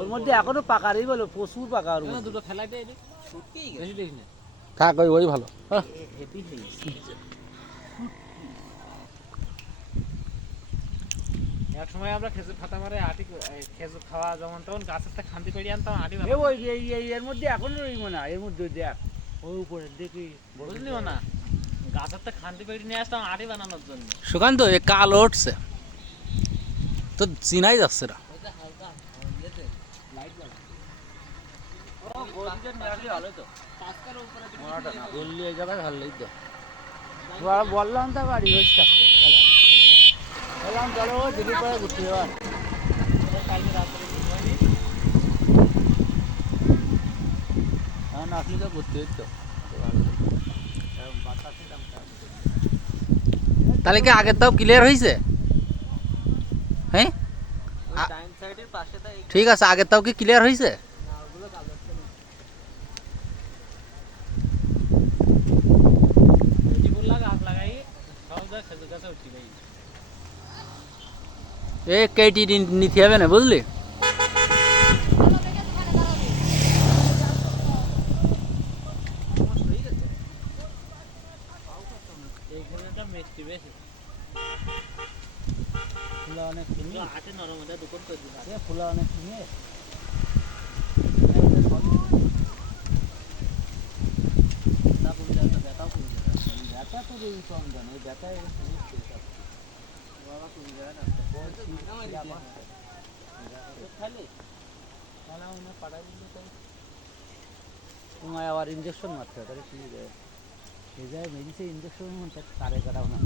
ওর মধ্যে এখনো পাকারই বলো, প্রচুর পাকা। ওর মধ্যে দুটো ফেলাই দেয় সত্যি বেশি দেখিস না। থাক ওই ভালো। হেভি হয়েছে। এক সময় আমরা খেজুর ফাতা মারে আটি খেজুর খাওয়া যেমন তখন গাছের থেকে খান্তি পেরিয়ে আনতাম আটি ওই এর মধ্যে এখনো রইব না, এর মধ্যে দেখ ওই উপরে দেখি বুঝলি না গাছের থেকে খান্তি পেরিয়ে নিয়ে আসতাম আটি বানানোর জন্য। সুকান্ত এ কালো উঠছে তো চিনাই যাচ্ছে না। বললাম তো বাড়ি হচ্ছে থাকতো, বললাম চলো দিদির পরে ঘুরতে যাওয়ার। কালকে রাত্রে আসলে তো ঘুরতে হইতো। তাহলে কি আগের তাও ক্লিয়ার হয়েছে? হ্যাঁ ঠিক আছে, আগের তাও কি ক্লিয়ার হয়েছে? গাছ লাগাই সব যা খেজুর গাছে উঠি যাই। এ কেটি নিতে হবে না বুঝলি। মিষ্টি বেশি ফুলা অনেক কিনে, আটে নরম দোকান করে দিলাম। ফুলা অনেক কিনে ব্যথা তো এই চন্দন, ওই ব্যথা তোমায় আবার ইঞ্জেকশন মারতে হবে, তাহলে ঠিক আছে। এই জায়গায় মেডিসিন ইঞ্জেকশন তারে কাটাও না।